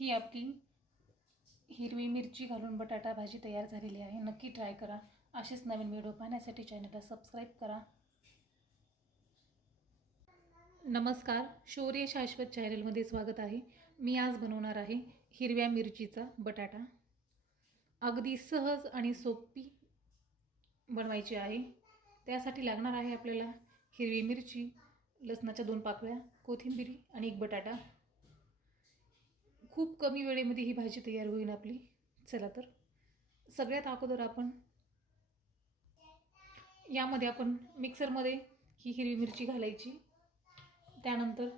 ही आपली हिरवी मिरची घालून बटाटा भाजी तयार झालेली आहे. नक्की ट्राय करा. असेच नवीन व्हिडिओ पाहण्यासाठी चॅनलला सबस्क्राईब करा. नमस्कार. शौर्य शाश्वत चॅनलमध्ये स्वागत आहे. मी आज बनवणार आहे हिरव्या मिरचीचा बटाटा. अगदी सहज आणि सोपी बनवायची आहे. त्यासाठी लागणार आहे आपल्याला हिरवी मिरची लसणाच्या दोन पाकळ्या कोथिंबिरी आणि एक बटाटा. खूप कमी वेळेमध्ये ही भाजी तयार होईल आपली. चला तर. सगळ्यात अगोदर आपण यामध्ये आपण मिक्सरमध्ये ही हिरवी मिरची घालायची. त्यानंतर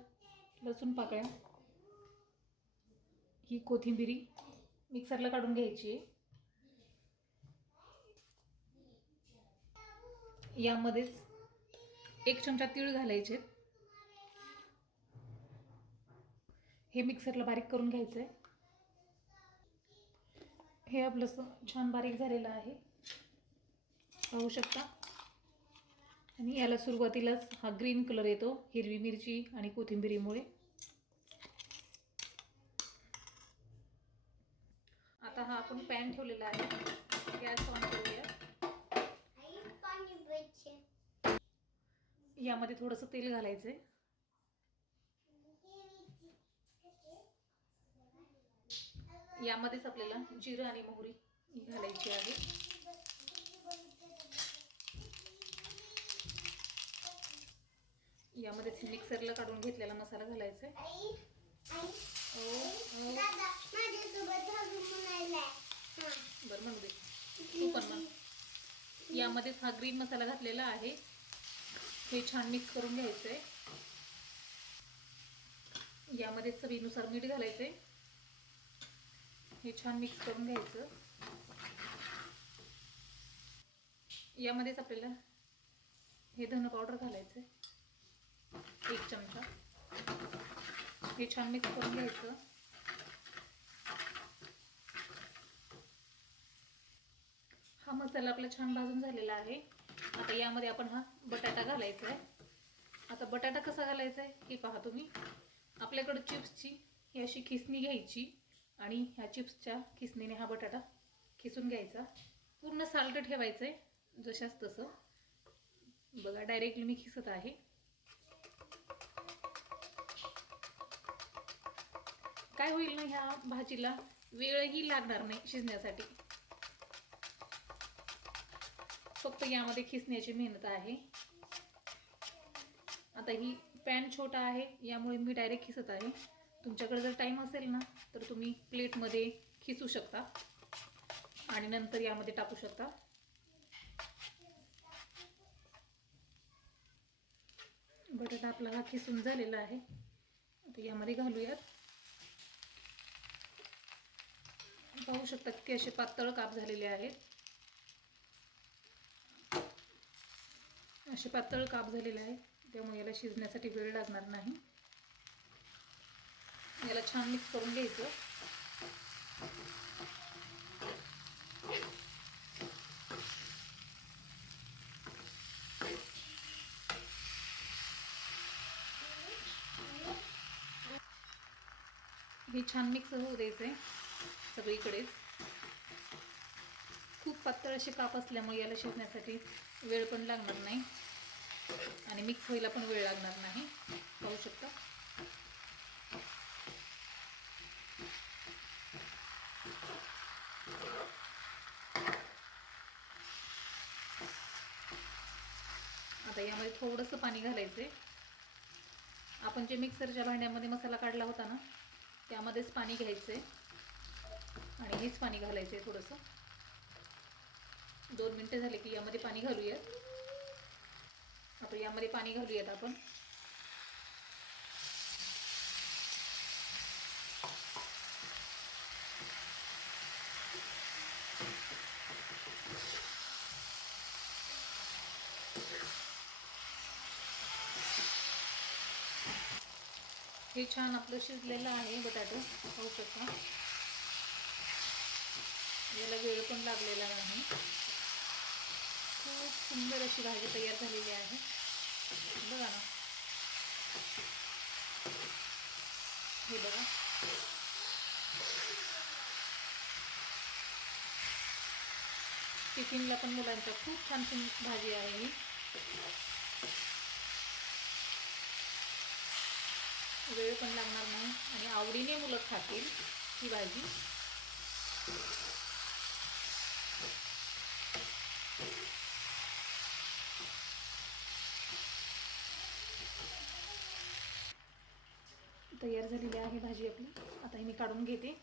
लसूण पाकळ्या ही कोथिंबिरी मिक्सरला काढून घ्यायची यामध्येच एक चमचा तीळ घालायचे. हे मिक्सरला बारीक करून घ्यायचं आहे हे आपलं छान बारीक झालेलं आहे. पाहू शकता. आणि याला सुरुवातीलाच हा ग्रीन कलर येतो हिरवी मिरची आणि कोथिंबिरीमुळे. आता हा आपण पॅन ठेवलेला आहे. गॅस ऑन करूया. यामध्ये थोडंसं तेल घालायचं आहे यामध्येच आपल्याला जिरं आणि मोहरी घालायची आहे. यामध्येच मिक्सरला काढून घेतलेला मसाला घालायचा आहे. बरं म्हणू दे. तू पण म्हण यामध्येच हा ग्रीन मसाला घातलेला आहे. हे छान मिक्स करून घ्यायचं आहे यामध्ये चवीनुसार मीठ घालायचं आहे हे छान मिक्स करून घ्यायचं. यामध्येच आपल्याला हे धन पावडर घालायचं आहे एक चमचा. हे छान मिक्स करून घ्यायचं. हा मसाला आपला छान भाजून झालेला आहे. आता यामध्ये आपण हा बटाटा घालायचा आहे आता बटाटा कसा घालायचा आहे हे पहा तुम्ही. आपल्याकडं चिप्सची ही अशी खिसणी घ्यायची. आणि ह्या चिप्सच्या खिसणीने हा बटाटा खिसून घ्यायचा. पूर्ण साल्ट ठेवायचं आहे जशाच तसं. बघा डायरेक्टली मी खिसत आहे. काय होईल ना ह्या भाजीला? वेळही लागणार नाही शिजण्यासाठी. फक्त यामध्ये खिसण्याची मेहनत आहे. आता ही पॅन छोटा आहे यामुळे मी डायरेक्ट खिसत आहे. तुमच्याकडे जर टाईम असेल ना तर तुम्ही प्लेटमध्ये खिसू शकता. आणि नंतर यामध्ये टाकू शकता. बटाटा आपला हा खिसून झालेला आहे. आता यामध्ये घालूयात. पाहू शकता की असे पातळ काप झालेले आहेत. असे पातळ काप झालेले आहे त्यामुळे याला शिजण्यासाठी वेळ लागणार नाही. याला छान मिक्स करून घ्यायचं. हे छान मिक्स होऊ द्यायचं सगळीकडेच खूप पातळ असे काप असल्यामुळे याला शिजण्यासाठी वेळ पण लागणार नाही आणि मिक्स व्हायला पण वेळ लागणार नाही. पाहू शकता आता यामध्ये थोडंसं पाणी घालायचं आहे आपण जे मिक्सरच्या भांड्यामध्ये मसाला काढला होता ना त्यामध्येच पाणी घ्यायचं आहे आणि हेच पाणी घालायचं आहे थोडंसं. दोन मिनटं झाले की यामध्ये पाणी घालूयात. आपण यामध्ये पाणी घालूयात आपण. हे छान आपलं शिजलेलं आहे बटाटो पाहू शकता. याला वेळ पण लागलेला नाही. खूप सुंदर अशी भाजी तयार झालेली आहे. बघा ना. हे बघा. टिफिनला पण मुलांचा खूप छान भाजी आहे ही. वेळ पण लागणार नाही आणि आवडीने मुलं खातील ही भाजी. तयार झालेली आहे भाजी आपली. आता हे मी काढून घेते.